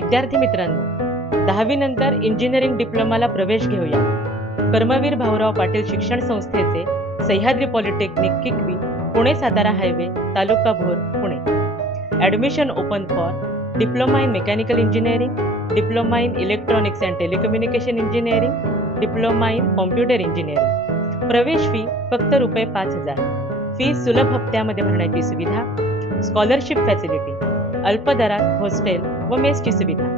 विद्यार्थी मित्रांनो, 10वी नंतर इंजिनिअरिंग डिप्लोमाला प्रवेश घेऊया. कर्मवीर भाऊराव पाटील शिक्षण संस्थेचे सह्याद्री पॉलिटेक्निक किकवी, पुणे सातारा हायवे, तालुका Bhor, Pune. Admission open for diploma in mechanical engineering, diploma in electronics and telecommunication engineering, diploma in computer engineering. प्रवेश फी फक्त ₹5,000. फी सुलभ हप्त्यामध्ये भरण्याची सुविधा, स्कॉलरशिप फॅसिलिटी, अल्प दरात हॉस्टेल व मेसची सुविधा.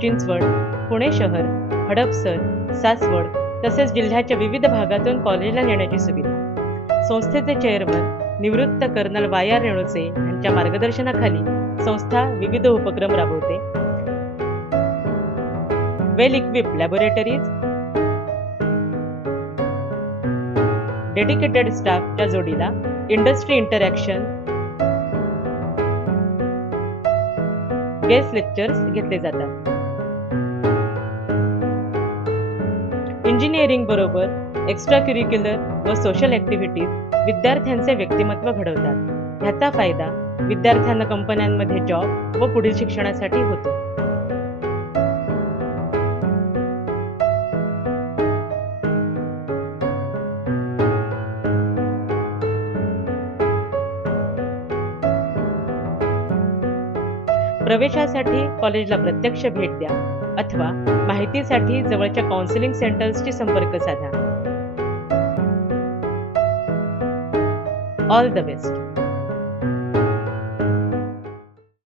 चिंचवड, पुणे शहर, हडपसर, सासवड तसेच जिल्ह्याच्या विविध भागातून कॉलेजला नेण्याची सुविधा. संस्थेचे चेअरमन निवृत्त कर्नल वाय.आर. रेणुचे यांच्या मार्गदर्शनाखाली संस्था विविध उपक्रम राबवते. वेल इक्विप्ड लॅबोरेटरीज, डेडिकेटेड स्टाफच्या जोडीला इंडस्ट्री इंटरॅक्शन, गेस्ट लेक्चर्स घेतले जातात. इंजिनिअरिंग बरोबर एक्स्ट्रा करिक्युलर व सोशल ॲक्टिव्हिटीज विद्यार्थ्यांचे व्यक्तिमत्व घडवतात. ह्याचा फायदा विद्यार्थ्यांना कंपन्यांमध्ये जॉब व पुढील शिक्षणासाठी होतो. प्रवेशासाठी कॉलेजला प्रत्यक्ष भेट द्या अथवा माहितीसाठी जवळच्या काउन्सिलिंग सेंटर्सशी संपर्क साधा. All the best.